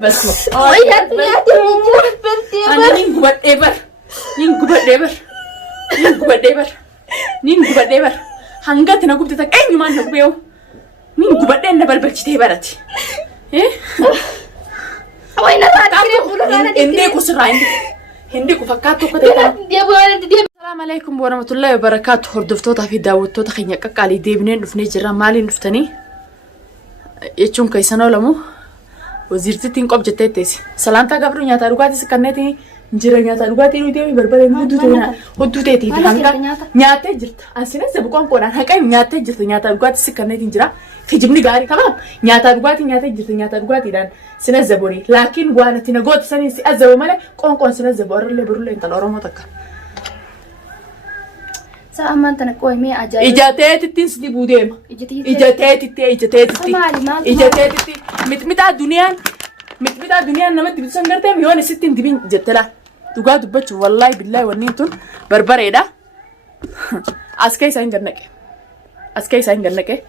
بس أنا نينكو بديبر هنقات نقول تك أي ما نقبله نينكو بدينا بالبلشتي براتي إيه وين أنا هنديكو سراين هنديكو فكاتو كده السلام عليكم ورحمة الله وبركاته هردفتوتا في داوتوتا خينيا كقالي ديبنين نفني جرا مالي نفتني يچون كيسانو لمو وزيرتين قب جتتيسي سلامتا غبرو نياتا روغاتي سكنتي جرا نياتا روغاتي نوتي بربل مودوتينا ودوتيتي هانكا نياتا جرت انسينا سبكون كوران هكاي نياتا جرت نياتا روغاتي سكنتي جرا خجبني غاري تمام نياتا روغاتي نياتا جرت نياتا روغاتي دان سنا زبوري لكن وانا تنغوت سني سي ازو ماله كون سنا زبور لي برول انت الاورمو تكا سأمان تنقوي مي أجاي إجاتات التنس دي بوديم إجاتات متمتع الدنيا نمت بتسنجرتهم يوان ستين دبين جتلا تقعد بتش والله بالله ونيتون بربريدا أسكي ساين جنك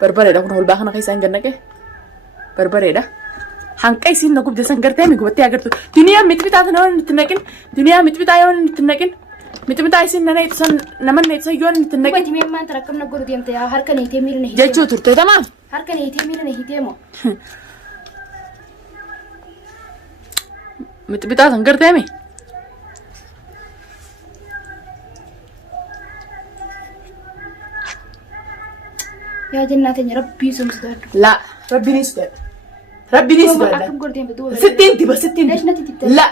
بربريدا كنا هول باخنا كي ساين جنك بربريدا هنكاي سين نقول بتسنجرتهم يقول بتياجرتو دنيا متمتع يوان تنكين دنيا متمتع يوان تنكين متى عايزين نانا يتصن نمن يتصيون نتنقل وانت مين ما انت ركبنا قرد يمتى يا هركن يتمير نهي جايتو ترتي تمام هركن يتمير نهي تيمو متى سنقر تامي يا جنات يا ربي سمسداد لا ربي نسداد ستين تبى ستين ليش نتي لا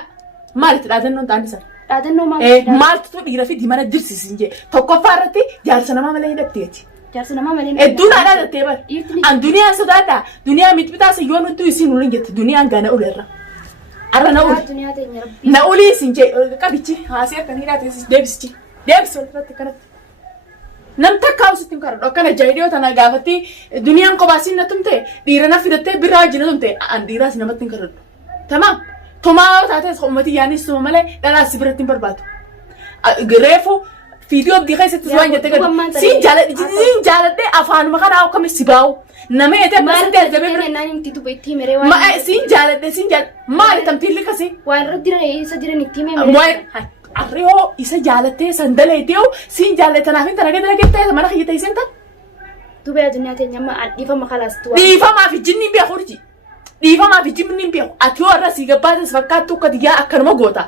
ما تتعادلنا انت عندي سنة أدنو ما مالت تو ديرا في ديمانا درسي سنجي توقف فارتي جالسنا ما ملين دبتيتي جالسنا ما ملين الدنيا على التبر عن دنيا سودادا دنيا متبتا سيون وتو يسين ولنجت دنيا غانا اولرا ارنا اول دنيا تاني ربي ناولي سنجي كابيتي هاسيا كانيرا تيس ديبستي ولفت كانت نمتا كاوس تنكر وكان جايديو تنا غافتي دنيا قباسين نتمته ديرنا فيدته براج نتمته ان ديراس نمت تنكر تمام توما تاتي خمتي يعني سو ماله لا سبرتين برباتو غريفو فيديو بدي خايسه تسوان جتك سين جالت افان ما كان او كم سيباو نما يته ما انت انا ناني تيتو بيتي ميري ما سين جالت ما تمثيل لك سي وين ردنا يسجل نكتي ميري وين arrivo isa jaalate sandaleeteo siin jaalatan afin tana gada gette mana khiyta isenta tu be dunya te nyama adifa makalas tu difa ma fi jinni be khurji difa ma fi jinni be atio rasi gabata fakatu kadiya akkanuma gota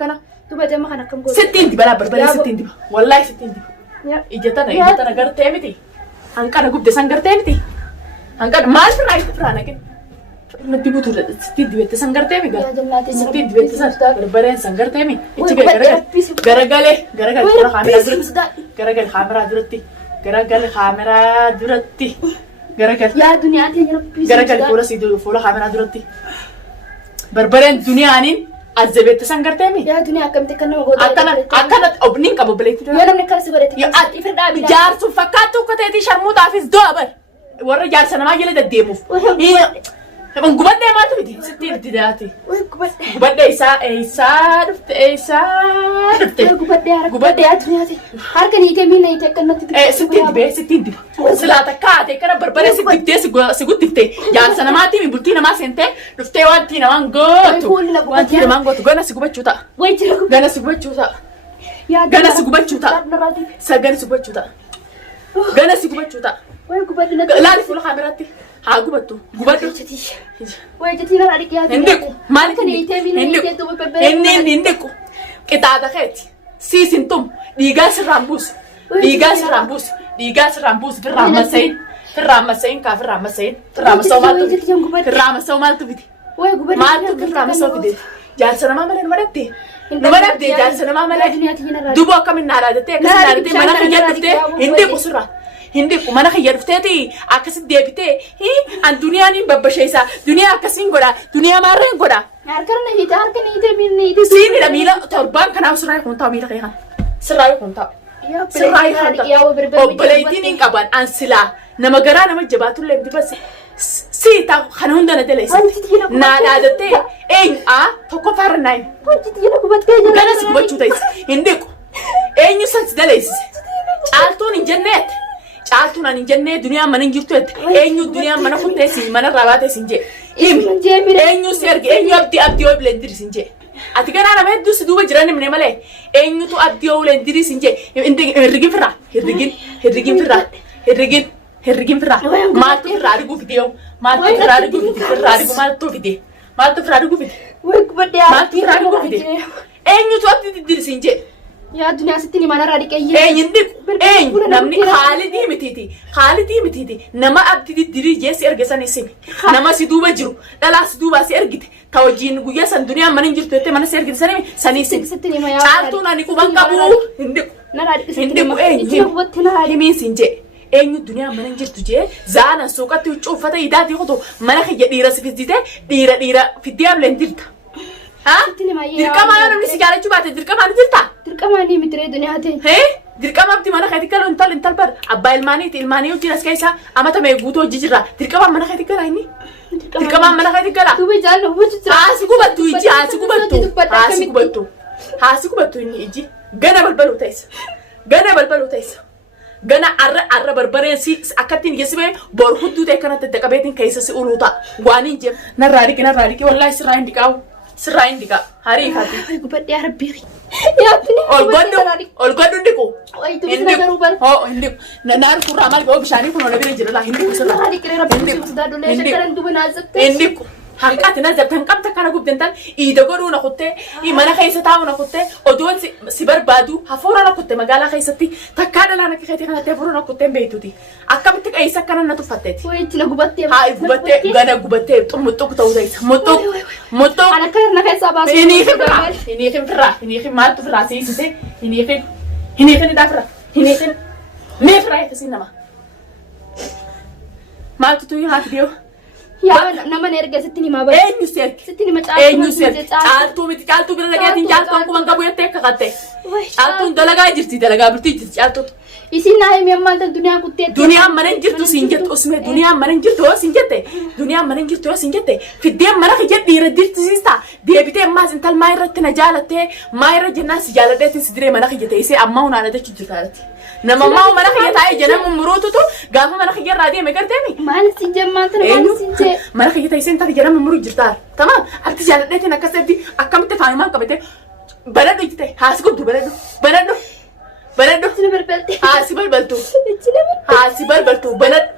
kana tu be tema kana kam gota sittin di barabar bari sittin di wallahi sittin di ijatana garte miti hankana gubde sangarte miti hankana mal frana ken نتي بوتو ستيد بيت سانغرتيمي ستيد بيت بربرين سانغرتيمي ايش غرغله خامرا درتي يا دنيا تي ربي غرغل فولا سيدو فولا خامرا درتي بربرين دنيا انين ازبيت سانغرتيمي يا دنيا كم تكنو غودا اكنا اوبنين كابو بليتي يا نمني كرسي غرتي يفردا بي جار سو فكاتو كتيتي شرموت حافظ دوبر ورا جار سنما يله دديمو من قبضة ما تبدي ستين دلاتي قبضة قبضة يا دنياتي هركن يتمين يتكلم ستين دبي سلاتة كاتي كنا بربرة سقط دبتي يعني سنة ما تيجي بلتينا ما سنتة دفتي وانتينا ما نقطو وانتينا ما نقطو قنا سقبت شوتا قنا سقبت شوتا قنا سقبت شوتا سجن سقبت شوتا قنا سقبت شوتا لا الفول خامراتي ها قبضتو ويجتينا عليك يا هندكو مالك هندكو كتادا خيتي سيسنتم ديغاس رامبوس في الرامسين كاف الرامسين مالتو بدي مالتو في الرامسو بدي جالسنا ما ملين مرتي نمرتي جالسنا ما ملين دوبو كم نارادتي كسنارتي مانا خيادتي هندكو سرا هندكو مانا خيادتي اكسد ديبتي ان دنيا ني ببشيسا دنيا اكسين غدا دنيا مارين غدا هركن يتي مين يتي سين رميلا تربان كنا سراي كونتا ميلا خيان سراي كونتا وبليتين انقبان انسلا نمغرا نمجباتو لم بس سيتا خنوندنا دليس ناداتي ان توكو فارناي غنا سبچوتايس هندكو اينو سنس دليس عالتون جنات caaltuun ani jennee duniyaa mana jirtu eeyyuu duniyaa mana futteessi mana rabaatee sin jee Eenyu si erge eenyu abdii yoo bileen dirisin jee. Ati ganaa nama hedduu si duuba jiran himne malee eenyutu abdii yoo bileen dirisin jee. Hirrigin firraa hirrigin firraa maaltu firraa riguu fidee maaltu firraa riguu fidee maaltu firraa riguu fidee eenyutu abdii dirisin jee. Yaa dunyaa sitti ni mana raadhiqeeyyee. Eenyu namni Khaalidii mitiiti nama abdii dirii jeessi erge san isin nama si duuba jiru dhalaa si duuba si ergite ta wajjin guyyaa san duniyaan mana hin jirtu jettee mana si ergite sanii isin caaltuun ani quban qabu hindiqu himiin sin jee eenyu duniyaan mana hin jirtu jee zaanan suuqatti huccuu uffata hidaatii kutu mana kiyya dhiira si fiddite dhiira fiddee ableen dirta. Dirqama namni si jaalachuu baate dirqama ni jirta. Dirqama ni mitire duniyaa ta'e. Dirqama abdii mana keetii galu intal bar abbaa ilmaanii wajjin as keessa amata mee guutuu hojii jirra dirqama mana keetii gala inni. Dirqama mana keetii gala. Duuba jaallu hojii jira. Haasi gubattu inni iji gana balbaluu ta'isa. Gana arra barbareen si akkattiin geessibee bor hudduu ta'e kanatti daqabeetiin keessa si uluuta waan hin jeef narraa dhiqi wallaahi sirraa hin dhiqaawu. Sirraa hin dhiqaa harii kaati. Gubadde arabbii. Ol godhu dhiqu. Hindiqu. Naan furraa maal ga'oo bishaanii kun ola bira jira laa hindiqu sirraa. Hindiqu. Hanqaati na zabta hanqabta kana gubdentan iida godhuu na kuttee mana keessa taa'uu na kuttee oduun si barbaadu hafuura na kutte magaalaa keessatti takkaa dhalaan akka keetii kanatti hafuura na kuttee beektuti. Akkamitti qeessa akkana na tuffatteeti. Wayitti na gubattee. Haa gubattee gana gubattee muxuq ta'uu ta'isa. Muxuq. Ana kana na keessaa baasu. Hiniikin maaltu firraa siisise hiniikin dhaafira hiniikin mee firraa eeggisiin nama. Maaltu tuyyu haati deewu. Yaa nama na erga sitti ni maabara. Eenyu si erge. Sitti ni caaltuu miti caaltuu bira dhagaatiin caaltuun kuban qabu jettee akka qatte. Caaltuun dalagaa jirti dalagaa birtii jirti caaltuutu. Isin naa himi ammaan tan duniyaa kuttee. Duniyaan mana hin jirtu siin jettu osumee duniyaan mana hin jirtu yoo siin jette fiddeen mana kiyya dhiira dirtisiista deebitee ammaas intal maa irratti na jaalattee maa irra jennaan si jaaladheetiin si diree mana kiyya ta'isee ammaa hunaan adachuu jirtaarratti. Nama maa mana kiyya taa'ee jedhamu muruututu gaafa mana kiyya irraa deeme garteemi. Maal siin jemmaan tan maal siin jee. Mana kiyya ta'isee intal jedhamu muruu jirtaar. Tamaa ati jaaladheetiin akkasitti akkamitti faanumaan qabate baladhu itti ta'e haasi gubdu baladhu. Haasi balbaltu baladhu.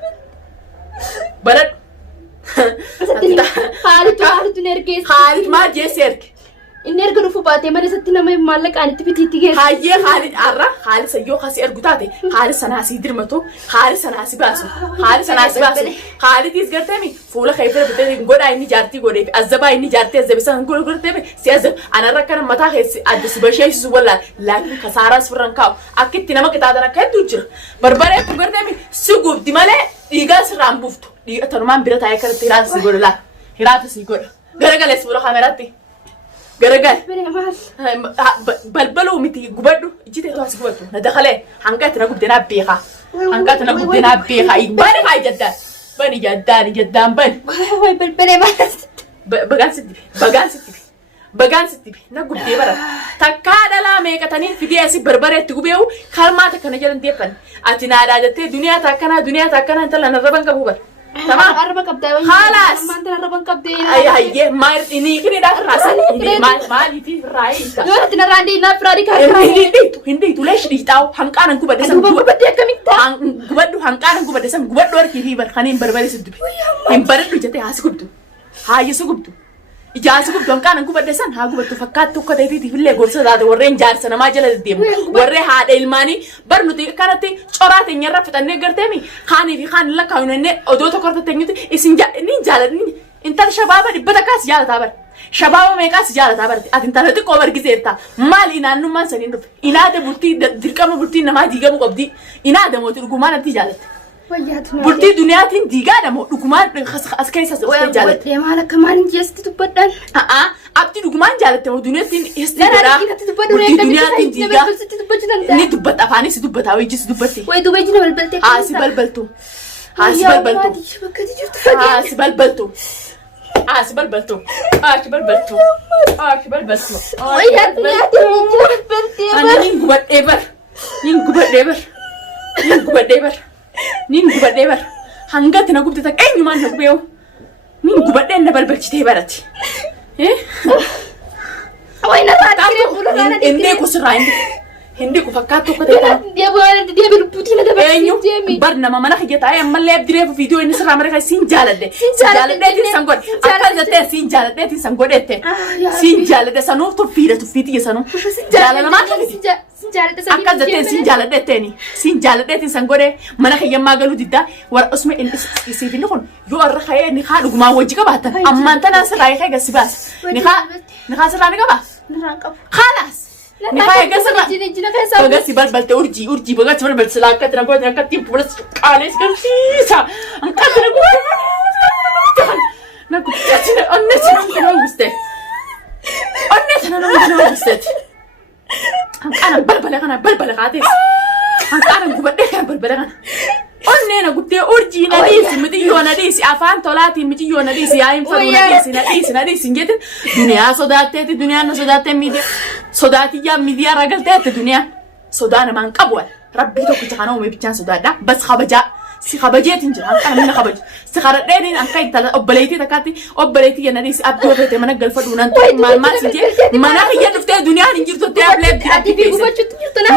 Haalitu nergeessi. Haalit maal jeessi erge. Inni erga dhufu baatee mana isatti nama maallaqaan itti bitiitti geessu. Hayyee haali sayyoo kasi ergu taate haali sanaa si dirmatu haali sanaa si baasu haalitis garteemi fuula keefira bitee godhaa inni jaartii godhee fi azabaa inni jaartii azabisan godhatee si azab anarra kana mataa keessi adda si basheessisu wallaan laakiin kasaaraas firran kaa'u akka itti nama qixaatan akka hedduu jira barbaree kun garteemi si gubdi malee dhiigaa sirraan buuftu dhiiga tanumaan bira taa'ee kanatti hiraata si godha garagalees fuula kaameraatti. Garagal. Balbaluu miti gubadhu ijjitee to'as gubadhu na dakalee hanqatti na gubdee naa beekaa. Bani jaddaan bani. Balbalee maal. Bagaan sitti na gubdee bara. Takkaa dhalaa meeqatanii fidee asi barbareetti gubeewu kalmaa takka na jalan deeffan. Ati naadhaa jettee duniyaa takkanaa intala narraban qabu bara. Tamam. Araba kabdaa wayii. Halas. Mantan araban kabdee. Hayyee maal ini kini dah rasa ini maal itu rai. Yoo tina raandii naaf raadii kaa. Hindi itu lesh di tahu hangkanan ku badesam. Gubadde akkamitti. Gubaddu hangkanan ku badesam gubaddu arki fi bar khanin barbare siddu. Hin baraddu jate haasugubdu. Haayye sugubdu. Ijaasi gubdu hangkanan ku badesam haa gubaddu fakkaattu akka ta'eeti fillee gorsa taate warreen jaarsa namaa jala deemu. Warree haadha ilmaanii bar nuti kanatti coraa teenya irra fixannee garteemi kaanii fi kaan lakkaa'inannee odoo tokko irratti teenyuti isin jaalatni intala shabaaba dhibbata kaas jaalataa bara. Shabaaba meeqaas jaalataa bara. Ati intala xiqqoo bargiseerta maali inaannummaan saniin dhufe inaada bultii dirqama bultii namaa diigamu qabdi inaada mootii dhugumaan atti jaalatte. Bultii duniyaatiin diigaadha moo dhugumaan as keessa jaalatte. Maal akka maal jeesti dubbadhaan. Abdi dhugumaan jaalatte moo duniyaatiin isti godhaa bultii duniyaatiin diigaa inni dubbata afaanis dubbataa wajjis dubbatti. Wayi duuba jina balbaltee. Haasi balbaltu. Haasi balbaltu. Nin gubadhee bar hangatti na gubte takka eenyumaan na gubeewu min gubadhee na balbalchitee barate. Wayna raadkiree fuula kana Indee kusirraa hindi ku fakkaatu akka ta'e. Deebii lubbuutiin na Eenyu dabarsiisee. bar nama mana kiyya taa'ee ammallee abdiree viidiyoo inni sirraa mara kan siin jaaladhe. Siin jaaladheetiin san godhe. Akka jettee siin jaaladheetiin san godhette. Siin jaaladhe sanuu tuffiitii sanuu. Jaalalamaa tuffiiti. Akka jettee siin jaaladheetteeni. Siin jaaladheetiin san godhe mana kiyyammaa galuu diddaa warra osuma isiif inni kun yoo irra ka'ee ni haa dhugumaan wajji qabaatan. Ammaan tanaan sirraa eegee gassi baasa. Ni haa sirraa ni qabaa. Haalaas. Nifaya gasana. Bagasi balbalte urji bagasi balbalte selaka tenaga nak tim pulas kalis garisa. Angkat tenaga. Nak cacina onne sana guste. Onne sana guste. Angkana balbala katis. Angkana gubade kan balbala kan. Onne na gutte urji na disi miti yo na disi afan tolati miti yo na disi aim faru na disi ngetin dunia sodaate media sodaati ya media ragalteete dunia sodana man qabwa rabbi to kuta kana ume bichan sodada bas khabaja si khabajetin jira ana mina khabaj si kharadeen an kay tala obaleyti takati obaleyti ya na disi abdo fete mana galfa dunan mal sinje mana ya dufte dunia injirto te able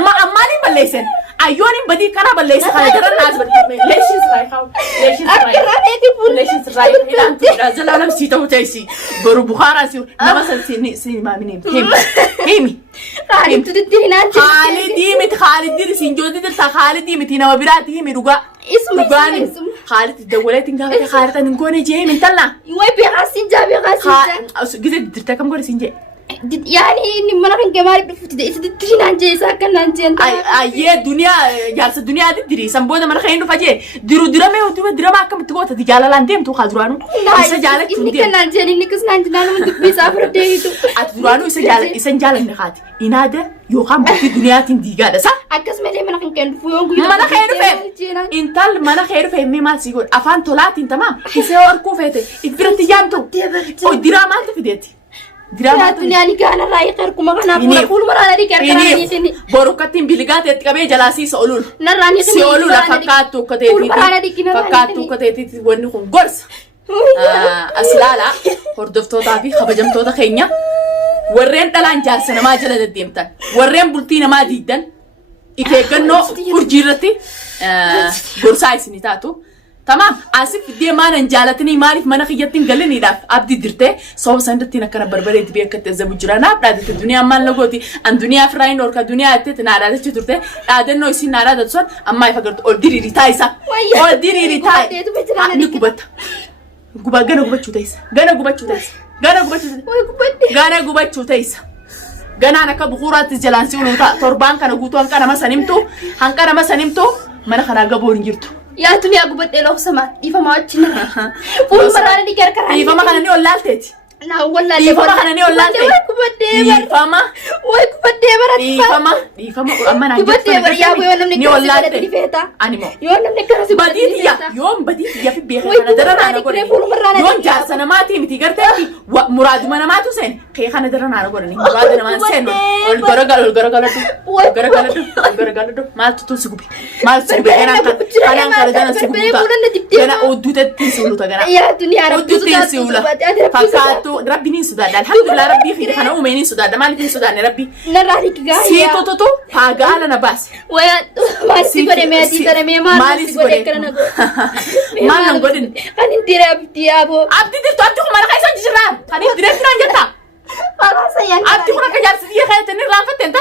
ma amani balesen ayoni badi kana balesa kana daran nas badi leeshis rai ilan tu zalalam si to taisi boru bukhara si namasan si ma minim himi Khalidi mit Khalidi sinjodi dir ta Khalidi mitina wabirati himi ruga rugani Khalid dawlati ngaka Khalid an ngone je min talla way bi hasin jabi hasin gize dirta kam gore sinje يعني إني مرة كان جمال بفتدي إذا تدرين عن جي ساكن عن جي أيه دنيا جالس الدنيا تدري سامبودا مرة خينو فجأة درا ما درا ما كم تقول تتجالا لانتيم تو خازرانو إسا جالك إني كان عن جي إني كسر عن جنانو من تبي سافر ديتو أتدرانو إسا جالا نخاتي إناده يوخام بتي دنيا تنديجا ده صح أكس ملي مرة كان فيون مرة خينو فهم إنتال مرة خينو فهم مي سيقول أفان طلعت إنت ما إسا أركو فته إتبرت جامتو أو درا ما تفيدتي يا دنيا ني كان رايق كركم انا بقول مرة دي كركراني سني بوركتين بلغات اتكبي جلاسي سولول نراني سولول فكاتو كتيتي ونكون غرس اسلالا هردفتوتا في خبجمتوتا خينيا ورين دلان جالسنا ما جلد ديمتن ورين بولتينا ما ديدن إكيغنو urjirati غرساي سنيتاتو تمام اسف دي ما نجالتني مالف ما نخيتين قالني داف ابدي درته صوب سندتينا كنا بربري تبيك تزبجرانا بعد الدنيا ما لغوتي ان دنيا فراين اور كدنيا اتت نارادت درته ادنو يسي نارادت صون اما يفكرت اولديري ريتايسا اولديري ريتاي نكبت غبا غنا غبا تشوتايس غنا انا كبخورات جلانسي ولوتا توربان كان غوتو ان كان ما سنمتو ما خنا غبون جيرتو يا دنيا قبت إله سما يفهم أتشنا فول مرة دي كركراني يفهم كانني ولالتي لا والله يفهم كانني ولالتي يفهم ويكبت ديبر يفهم أما أنا كبت ديبر يا أبوي وانا منك ولالتي أنيمو يوانا منك كرسي بديت يا في بيخ أنا درنا أنا قولني يوم جالسنا ما تيم تيجرتي مراد ما أنا ما تسين خيخ أنا درنا أنا قولني مراد أنا ما تسين الجرجال ما تتوسقبي ما تسقبي أنا كردنا سقبي أنا أودوت تنسولو تجنا يا دنيا أودوت تنسولا فكاتو ربي نيسودا الحمد لله ربي خير أنا أمي نيسودا ما نيجي نيسودا ربي نراريك جاي سيتو فاجا أنا بس ويا ما سيبري ما ترى ما سيبري كرنا ما نقولين أنا ترى أبدي أبو أبدي تطلع ما أنا خايف أجران أنا ترى ترى خلاص يا أبدي هنا كجالس دي خير تني رافته أنت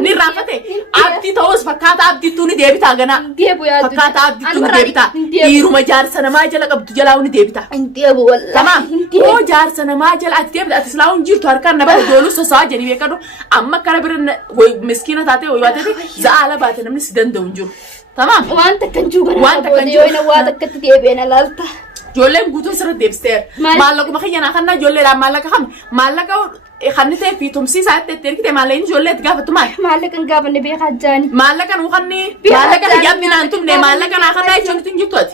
ني رافته أبدي توس فكات أبدي توني ديبتا غنا ديبو يا فكات أبدي توني ديبتا يرو ما جار سنة ما جل أبدي جلاوني ديبتا ديبو والله تمام هو جار سنة ما جل أتديبتا أتسلاون جير تاركان نبأ دولو سوسا جني بيكادو أما كربرن مسكينة تاتي ويواتي زعلا باتنا من سدن دونجو تمام وأنت كنجوبنا وأنت كتديبنا لالتا جولين قطو سر ديبستير مالك ما خينا خنا جولي لا مالك خم مالك خنته في تمسي ساعات تركت مالين جولي تقافت مال مالك نقابني بيخ جاني مالك نخني مالك يابنا انتم نه مالك انا خنا يجون تنجبتوت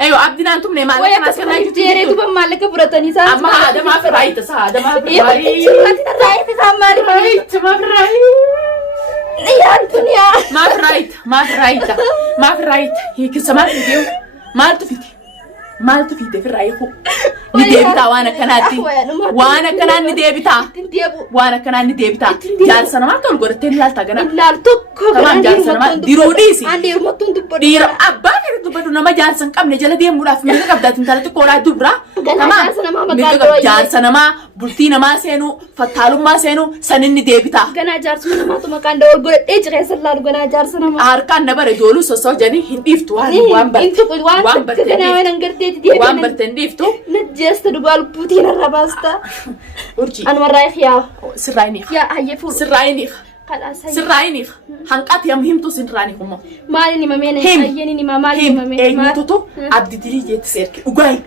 ايوه عبدنا انتم نه مالك انا خنا يجون تيري مالك برتني سا اما هذا ما في رايت هذا ما في رايت رايت ما في رايت يا الدنيا ما في رايت هيك سمعت فيديو ما تفيتي مالت في دفر رايخو نديبتا وانا كناتي وانا كنان نديبتا وانا كنان نديبتا جال سنة ما تقول قرتين لا تجنا لا تك تمام جال سنة ما ديروديسي عندي رمتون دبر دير أبا كده دبر نما جال سنة كم نجلا دي مراف من قبل تنتظر تقول دبرة تمام جال سنة ما بلتينا ما سينو فتالو ما سينو سنين نديبتا جنا جال سنة ما تو مكان دور قرت إيش غير سلا جنا جال سنة ما أركان نبرة دولو سوسو جاني هنديفتو وان برتنديفتو نجست دبال بوتين الرباستا أرجي أنا مرايخ يا سراينيخ يا هاي فول سراينيخ خلاص سراينيخ هنقات يوم هيمتو سراينيخ هم مالني ما مين هيني ما مالني ما مين ما توتو عبد دليل جت سيرك وقاي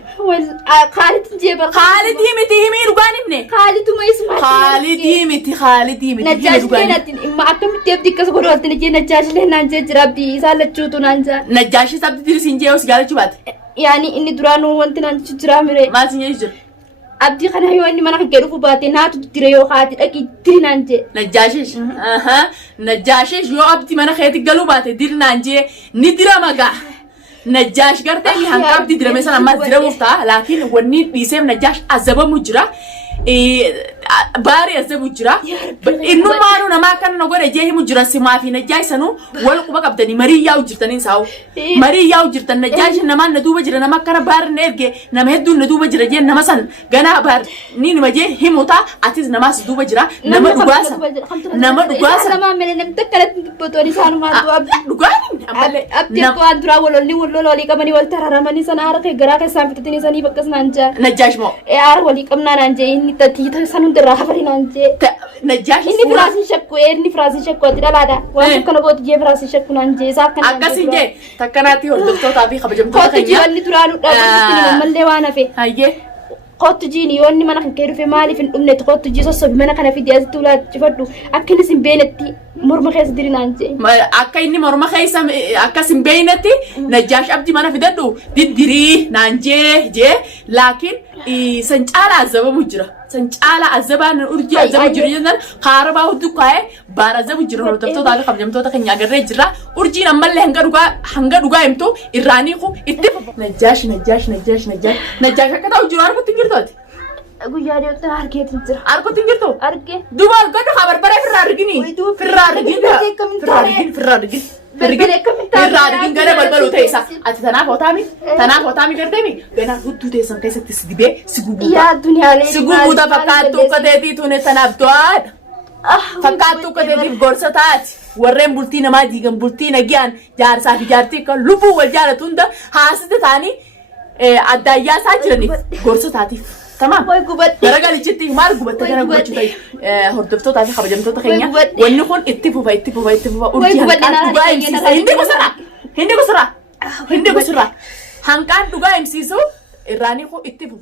خالد جبل خالد هيمي وقاني مني خالد ما يسمع خالد هيمي نجاش لنا ما أكمل تبدي كسر قدرت نجي نجاش لنا نجى ربي سالت شو تنانجا نجاش عبد دليل سنجي وسجالة شبات يعني إني درانو وانت نانجي جرامري ما سنجي جر abdi kana hayo inni mana kan gerufu baate naatu dire yo khati daki tirinanje najashish najashish yo abdi mana khati galu baate dirnanje ni dira maga najash garte ni han abdi dire mesela amma dira mufta lakin wonni disem najash azaba mujra bari azabu jira innu maanu nama kan no gore jehi mujra sima fi najay sanu wal quba qabdani mari yaw jirtanin saw mari yaw jirtan najay nama na duba jira nama kara bar nerge nama heddu na duba jira je nama san gana bar ni ni maje himuta atiz nama su duba jira nama dugasa nama mele nem takkalat botori sanu ma du dugani abdi ko adra wololi kamani wal tararamani sana arke gara ka samfitini sani bakkas nanja najash mo ar woli kamna nanje inni tati sanu درا خبري نانجي نجاش إني فراسي شكو إني فراسي شكو ترى لا دا وأنا كنا قلت جي فراسي شكو نانجي ساكن أكاسين جي تكناتي والدكتور تابي خبجم قلت جي اللي ترى لو دا مللي وانا في هاي قلت جيني واني ما نحن كيرو في مالي في الأمنة قلت جي صوب ما نحن في ديازة تولاد شفتو أكن اسم بينتي مرمى خيس ديري نانجي أكيني مرمى خيس أكاسم بينتي نجاش أبدي ما نفيدو ديري نانجي جي لكن سنجالة عزبا مجرى سنجالة عزبا نرجي عزبا مجرى جنن خاربا ودو كاي بار عزبا مجرى هلو تبتو تابي خبجمتو تخنيا غرر جرى أرجي نمال هنگا دوغا يمتو إراني خو اتف نجاش أكتا وجرى أركو تنجرتو أقول يا ريو تنا أركي تنجر أركو تنجرتو أركي دوبا أركو خبر برا فرارجين Irraadiin gara balbaluu ta'e isa ati tanaaf hotaami gardeemi ganaa hudduu teessan keessatti si dibee si gubuuta si gubuuta fakkaattu ukkateetii tune tanaaf du'aadha fakkaattu ukkateetiif gorsa taati warreen bultii namaa diigan bultii nagiyaan jaarsaa fi jaartii kan lubbuu wal jaalatu hunda haasita ta'anii addaayyaa isaa jiraniif gorsa taatiif. تمام. درجة للجتي مال قبضت كنا قبضت شوي هردفتو تعرف خبرجمتو تخينيا ونخون اتفوا هندي بسرعة هنكان دوغا امسيسو إيراني خو اتفوا